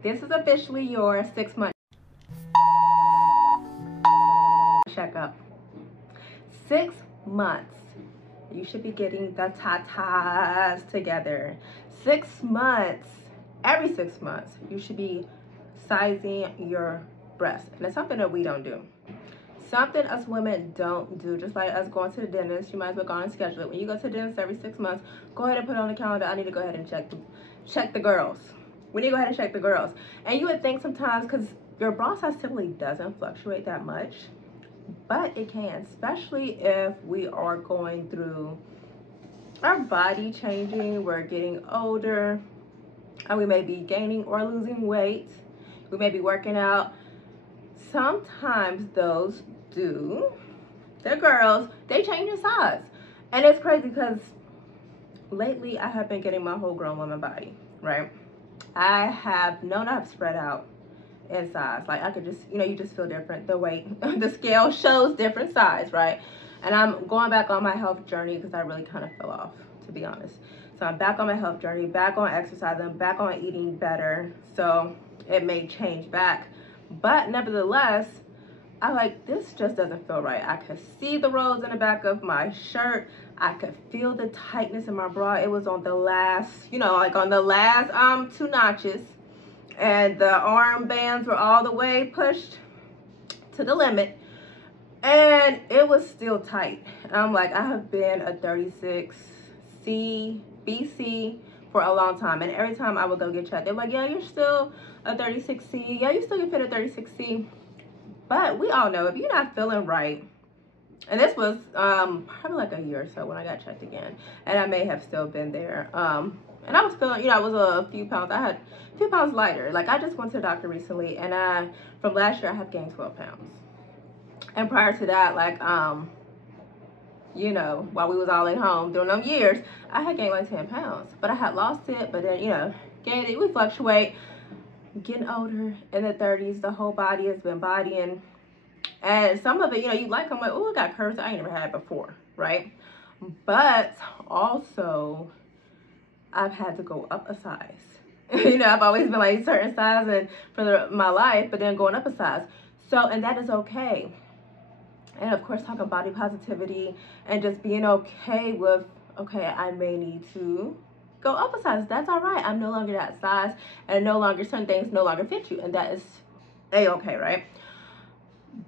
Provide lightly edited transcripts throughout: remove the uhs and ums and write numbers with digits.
This is officially your 6-month checkup. 6 months. You should be getting the tatas together. 6 months. Every 6 months, you should be sizing your breasts. And it's something that we don't do. Something us women don't do. Just like us going to the dentist, you might as well go and schedule it. When you go to the dentist every 6 months, go ahead and put it on the calendar. I need to go ahead and check the girls. We need to go ahead and check the girls. And you would think sometimes, because your bra size typically doesn't fluctuate that much, but it can, especially if we are going through our body changing, we're getting older, and we may be gaining or losing weight. We may be working out. Sometimes those the girls, they change in size. And it's crazy because lately I have been getting my whole grown woman body, right? I have known I've spread out in size. Like I could just, you just feel different. The weight, the scale shows different size, right? And I'm going back on my health journey because I really kind of fell off, to be honest. So I'm back on my health journey, back on exercising, back on eating better. So it may change back. But nevertheless, I like, this just doesn't feel right. I could see the rolls in the back of my shirt. I could feel the tightness in my bra. It was on the last, like on the last 2 notches. And the arm bands were all the way pushed to the limit. And it was still tight. And I'm like, I have been a 36C, BC for a long time. And every time I would go get checked, they're like, yeah, you're still a 36C. Yeah, you still can fit a 36C. But we all know if you're not feeling right, and this was probably like a year or so when I got checked again, and I may have still been there. And I was feeling, I was a few pounds. I had a few pounds lighter. Like I just went to the doctor recently, and from last year I have gained 12 pounds. And prior to that, like while we was all at home during them years, I had gained like 10 pounds, but I had lost it. But then gained it. We fluctuate. Getting older in the 30s, the whole body has been bodying, and some of it, you like, I'm like, oh, it got curves I ain't never had before, right? But also I've had to go up a size. I've always been like a certain size and for my life, but then going up a size. So, and that is okay. And of course, talking body positivity and just being okay with, okay, I may need to go up a size. That's all right. I'm no longer that size, and no longer, certain things no longer fit you, and that is a-okay, right?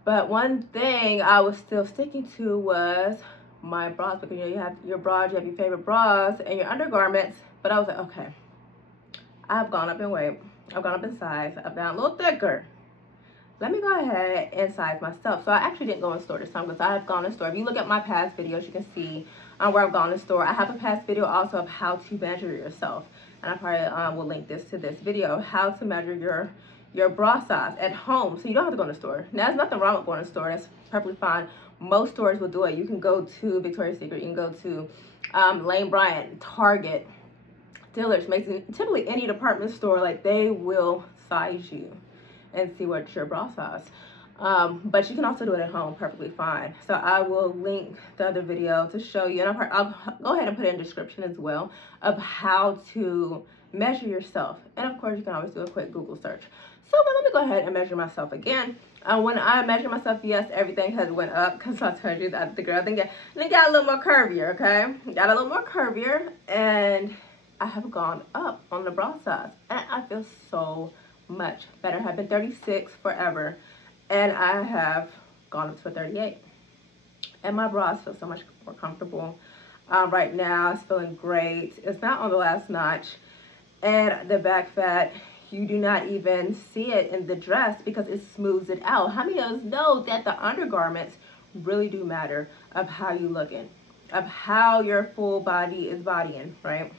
But one thing I was still sticking to was my bras, because you have your bras, you have your favorite bras and your undergarments. But I was like, okay, I've gone up in weight, I've gone up in size, I've gotten a little thicker. Let me go ahead and size myself. So I actually didn't go in the store this time because I have gone in the store. If you look at my past videos, you can see where I've gone in the store. I have a past video also of how to measure yourself. And I probably will link this to this video, how to measure your bra size at home. So you don't have to go in the store. Now, there's nothing wrong with going to the store. That's perfectly fine. Most stores will do it. You can go to Victoria's Secret. You can go to Lane Bryant, Target, Dillard's, Macy's, typically any department store, like they will size you and see what's your bra size. But you can also do it at home perfectly fine. So I will link the other video to show you, and I'll go ahead and put it in the description as well, of how to measure yourself. And of course, you can always do a quick Google search. So let me go ahead and measure myself again. When I measure myself, yes, everything has went up, because I told you that the girl got a little more curvier, okay? Got a little more curvier, and I have gone up on the bra size, and I feel so much better. I've been 36 forever, and I have gone up to a 38, and my bras feel so much more comfortable. Right now it's feeling great. It's not on the last notch, and the back fat, you do not even see it in the dress because it smooths it out. How many of us know that the undergarments really do matter of how you looking, of how your full body is bodying, right?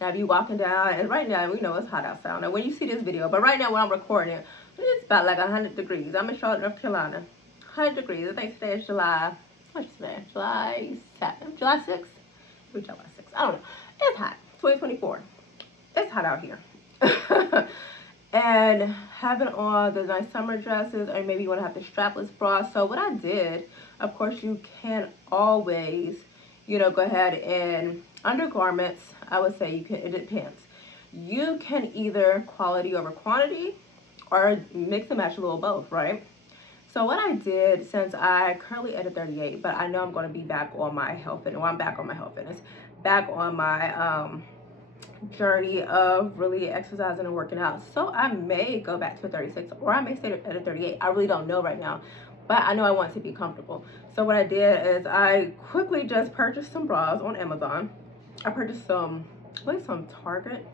Now, if you walking down, and right now, we know it's hot outside. Now, when you see this video, but right now when I'm recording it, it's about like 100 degrees. I'm in Charlotte, North Carolina. 100 degrees. I think today is July, what's today? July 7th? July 6th? Maybe July 6th. I don't know. It's hot. 2024. It's hot out here. And having on the nice summer dresses, or maybe you want to have the strapless bra. So what I did, of course, you can always, go ahead and undergarments, I would say you can, it depends. you can either quality over quantity or mix and match a little both, right? So what I did, since I currently at a 38, but I know I'm going to be back on my health fitness, well, I'm back on my health fitness, back on my journey of really exercising and working out. So I may go back to a 36 or I may stay at a 38. I really don't know right now, but I know I want to be comfortable. So what I did is I quickly just purchased some bras on Amazon. I purchased some, like some Target,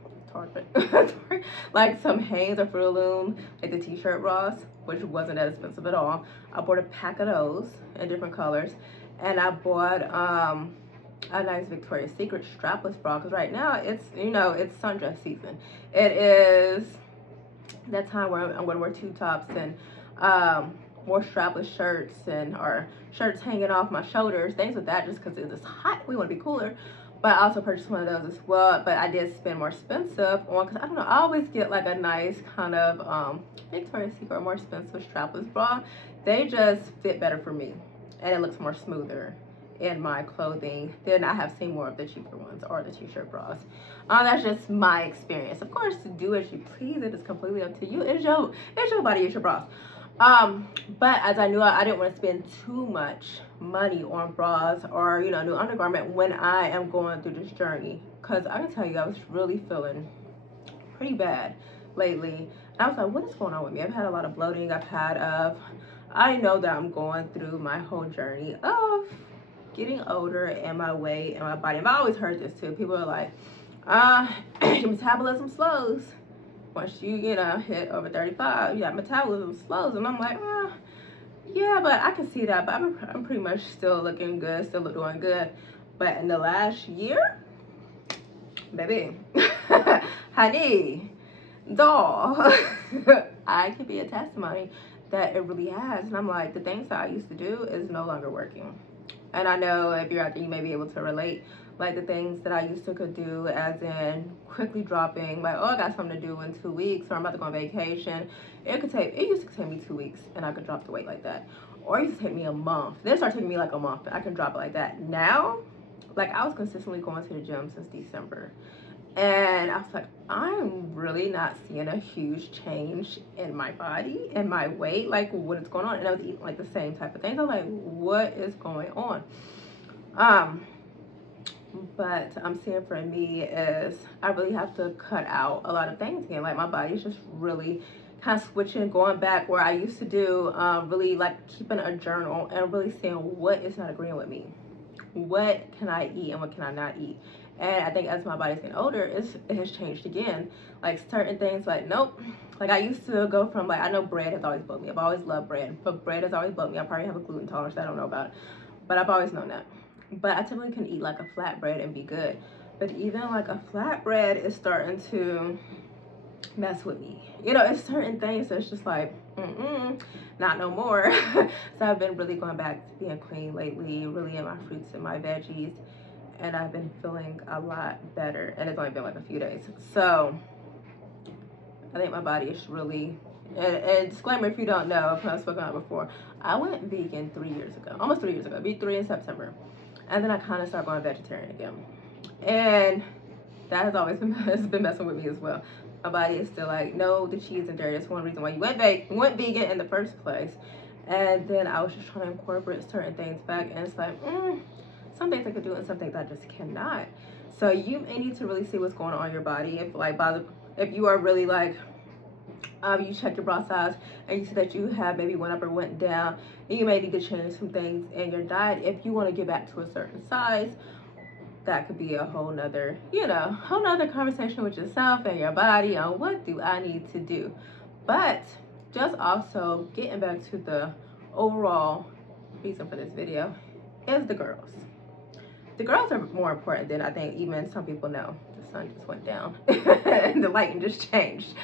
like some Hanes or Fruit of the Loom, like the t-shirt bras, which wasn't that expensive at all. I bought a pack of those in different colors, and I bought a nice Victoria's Secret strapless bra, because right now it's, you know, it's sundress season. It is that time where I'm going to wear two tops and more strapless shirts and or shirts hanging off my shoulders, things like that, just because it's hot. We want to be cooler. But I also purchased one of those as well. But I did spend more expensive on, because I don't know, I always get like a nice kind of Victoria's Secret more expensive strapless bra. They just fit better for me, and it looks more smoother in my clothing than I have seen more of the cheaper ones or the t-shirt bras. That's just my experience. Of course, do as you please. It is completely up to you. It's your body, it's your bras. But as I knew, I didn't want to spend too much money on bras or, you know, new undergarment when I am going through this journey, because I can tell you I was really feeling pretty bad lately. I was like, what is going on with me? I've had a lot of bloating. I know that I'm going through my whole journey of getting older and my weight and my body. I've always heard this too. People are like, your metabolism slows once you know, hit over 35. Yeah, metabolism slows. And I'm like, yeah, but I can see that. But I'm pretty much still looking good, still doing good. But in the last year, baby, honey, doll, I can be a testimony that it really has. And I'm like, the things that I used to do is no longer working. And I know if you're out there, you may be able to relate. Like the things that I used to could do, as in quickly dropping, like, oh, I got something to do in 2 weeks, or I'm about to go on vacation. It used to take me 2 weeks and I could drop the weight like that. Or it used to take me a month. Then it started taking me like a month, I can drop it like that. Now, like, I was consistently going to the gym since December. And I was like, I'm really not seeing a huge change in my body and my weight. Like, what is going on? And I was eating like the same type of things. I was like, what is going on? But I'm seeing for me is I really have to cut out a lot of things again. Like, my body's just really kind of switching, going back where I used to do, really like keeping a journal and really seeing what is not agreeing with me. What can I eat and what can I not eat? And I think as my body's getting older, it has changed again. Like certain things, like, nope. Like I used to go from, like, I know bread has always bugged me. I've always loved bread, but bread has always bugged me. I probably have a gluten tolerance that I don't know about, but I've always known that. But I typically can eat like a flatbread and be good. But even like a flatbread is starting to mess with me. You know, it's certain things that's just like, not no more. So I've been really going back to being clean lately, really in my fruits and my veggies. And I've been feeling a lot better. And it's only been like a few days. So I think my body is really, and disclaimer, if you don't know, I've spoken about before, I went vegan 3 years ago, almost 3 years ago, be 3 in September. And then I kind of started going vegetarian again. And that has always been messing with me as well. My body is still like, no, the cheese and dairy. That's one reason why you went vegan in the first place. And then I was just trying to incorporate certain things back. And it's like, some things I could do and some things I just cannot. So you may need to really see what's going on in your body. If you are really like, you check your bra size and you see that you have maybe went up or went down, and you may need to change some things in your diet if you want to get back to a certain size. That could be a whole nother, whole nother conversation with yourself and your body on what do I need to do. But just also getting back to the overall reason for this video is the girls. The girls are more important than I think even some people know. The sun just went down and the lighting just changed.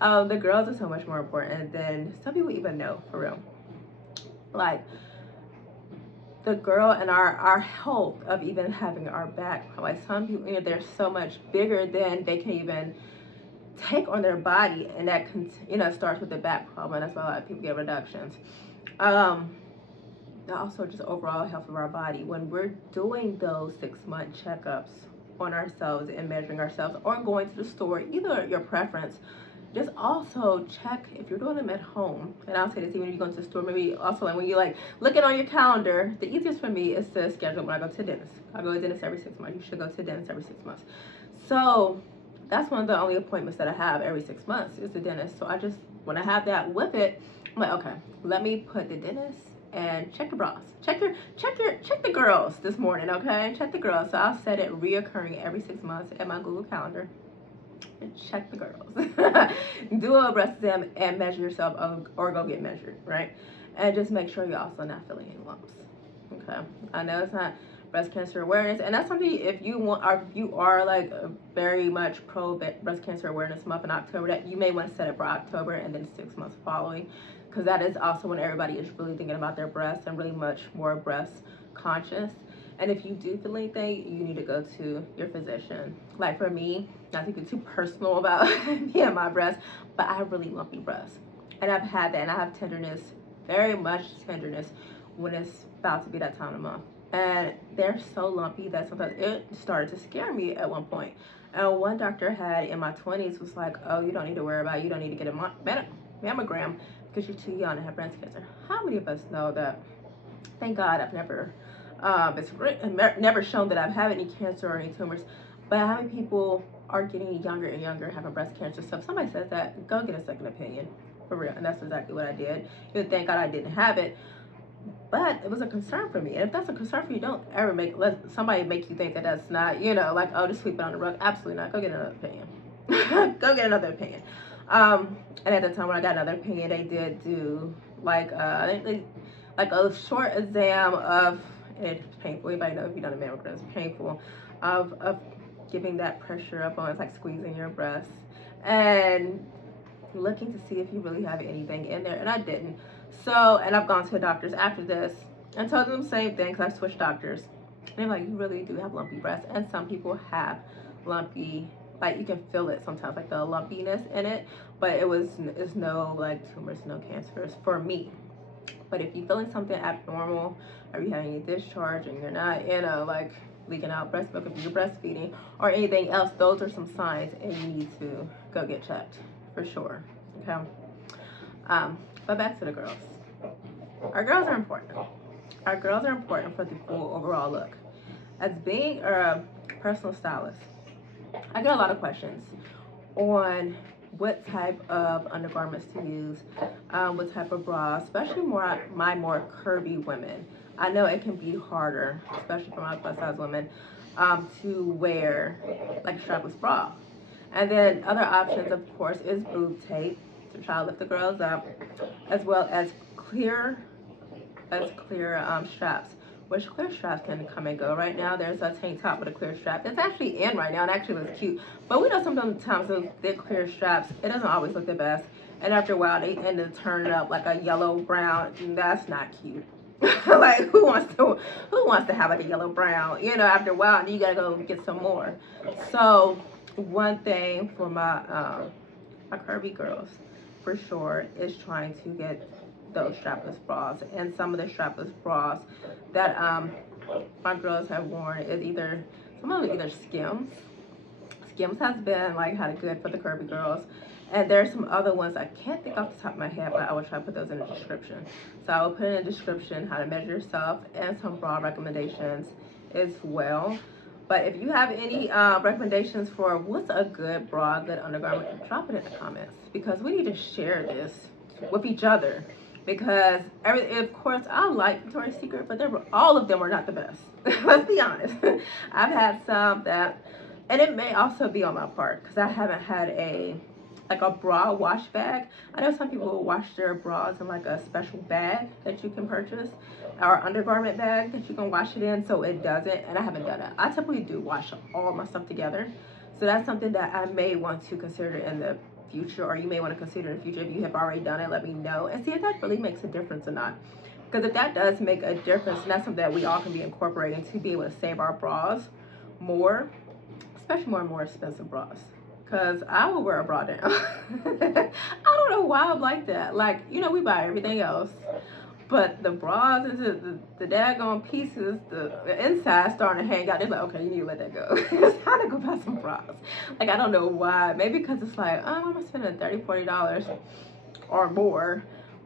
The girls are so much more important than some people even know, for real. Like, the girl and our health of even having our back, like some people, they're so much bigger than they can even take on their body, and that starts with the back problem. That's why a lot of people get reductions. Also just overall health of our body. When we're doing those 6-month checkups on ourselves and measuring ourselves, or going to the store, either your preference. Just also check if you're doing them at home. And I'll say this even when you go to the store, maybe also like when you like looking on your calendar. The easiest for me is to schedule when I go to the dentist. I go to the dentist every 6 months. You should go to the dentist every 6 months. So that's one of the only appointments that I have every 6 months is the dentist. So I just, when I have that with it, I'm like, okay, let me put the dentist and check the bras. Check the girls this morning, okay? Check the girls. So I'll set it reoccurring every 6 months at my Google Calendar. And check the girls. Do a breast exam and measure yourself, or go get measured, right? And just make sure you're also not feeling any lumps. Okay, I know it's not breast cancer awareness, and that's something if you want, or if you are like very much pro breast cancer awareness month in October, that you may want to set it for October and then 6 months following, because that is also when everybody is really thinking about their breasts and really much more breast conscious. And if you do feel anything, you need to go to your physician. Like for me, not to get too personal about me and my breasts, but I have really lumpy breasts. And I've had that, and I have tenderness, very much tenderness, when it's about to be that time of the month. And they're so lumpy that sometimes it started to scare me at one point. And one doctor had in my 20s was like, oh, you don't need to worry about it. You don't need to get a mammogram because you're too young to have breast cancer. How many of us know that? Thank God I've never... it's never shown that I've had any cancer or any tumors, but how many people are getting younger and younger having breast cancer? So if somebody says that, go get a second opinion, for real. And that's exactly what I did. Thank God I didn't have it, but it was a concern for me. And if that's a concern for you, don't ever let somebody make you think that that's not, you know, like, oh, just sweep it on the rug. Absolutely not. Go get another opinion. Go get another opinion. And at the time when I got another opinion, they did do like like a short exam of, it's painful. Anybody know if you've done a mammogram, it's painful, of giving that pressure up on, it's like squeezing your breasts and looking to see if you really have anything in there, and I didn't. So, and I've gone to the doctors after this and told them the same thing, because I switched doctors, and they're like, you really do have lumpy breasts. And some people have lumpy, like you can feel it sometimes, like the lumpiness in it, but it's no like tumors, no cancers for me. But if you're feeling something abnormal, or you having a discharge and you're not, you know, like leaking out breast milk if you're breastfeeding or anything else, those are some signs, and you need to go get checked for sure. Okay. But back to the girls. Our girls are important. Our girls are important for the full overall look. As being a personal stylist, I get a lot of questions on what type of undergarments to use, what type of bra, especially my more curvy women. I know it can be harder, especially for my plus size women, to wear like a strapless bra. And then other options, of course, is boob tape to try to lift the girls up, as well as clear straps, which clear straps can come and go. Right now there's a tank top with a clear strap. It's actually in right now, and actually looks cute, but we know sometimes those thick clear straps, it doesn't always look the best, and after a while they end up turning up like a yellow brown, and that's not cute. Like who wants to have like a yellow brown, you know, after a while, and you gotta go get some more. So one thing for my curvy girls for sure is trying to get those strapless bras. And some of the strapless bras that my girls have worn is either Skims. Skims has been like kind of good for the curvy girls, and there's some other ones I can't think off the top of my head, but I will try to put those in the description. So I will put in the description how to measure yourself and some bra recommendations as well. But if you have any recommendations for what's a good bra, good undergarment, drop it in the comments, because we need to share this with each other. Because of course, I like Victoria's Secret, but all of them are not the best. Let's be honest. I've had some that, and it may also be on my part, because I haven't had a bra wash bag. I know some people will wash their bras in like a special bag that you can purchase, or undergarment bag that you can wash it in, so it doesn't, and I haven't done it. I typically do wash all my stuff together, so that's something that I may want to consider in the future, or you may want to consider in the future. If you have already done it, let me know and see if that really makes a difference or not. Because if that does make a difference, and that's something that we all can be incorporating to be able to save our bras more, especially more expensive bras. Because I will wear a bra down. I don't know why I'm like that. Like, you know, we buy everything else, But the bras, the daggone pieces, the inside starting to hang out. They're like, okay, you need to let that go. It's time to go buy some bras. Like, I don't know why. Maybe because it's like, oh, I'm spending $30, $40 or more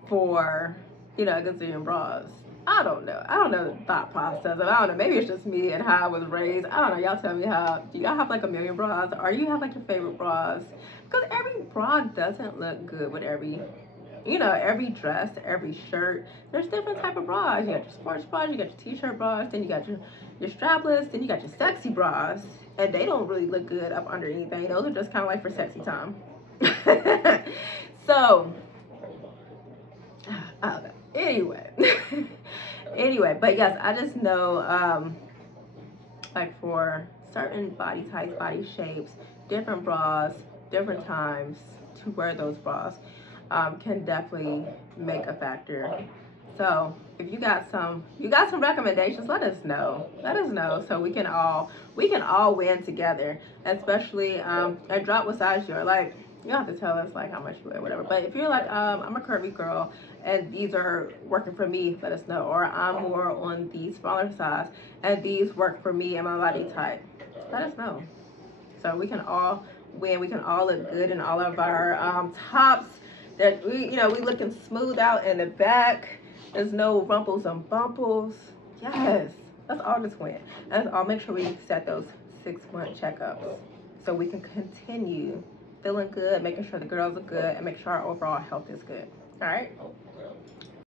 for, you know, a gazillion bras. I don't know. I don't know the thought process. I don't know. Maybe it's just me and how I was raised. I don't know. Y'all tell me how. Do y'all have like a million bras? Or you have like your favorite bras? Because every bra doesn't look good with every, you know, every dress, every shirt. There's different type of bras. You got your sports bras, you got your t-shirt bras, then you got your strapless, then you got your sexy bras. And they don't really look good up under anything. Those are just kind of like for sexy time. So, I don't know. Anyway, but yes, I just know, like for certain body types, body shapes, different bras, different times to wear those bras can definitely make a factor. So if you got some recommendations, let us know. So we can all win together. Especially and drop what size you're like. You don't have to tell us like how much you weigh, whatever. But if you're like, I'm a curvy girl and these are working for me, let us know. Or I'm more on the smaller size and these work for me and my body type. Let us know. So we can all win. We can all look good in all of our tops. That we looking smooth out in the back. There's no rumples and bumples. Yes, let's all just win. Let's all make sure we set those 6-month checkups so we can continue feeling good, making sure the girls are good, and make sure our overall health is good. All right.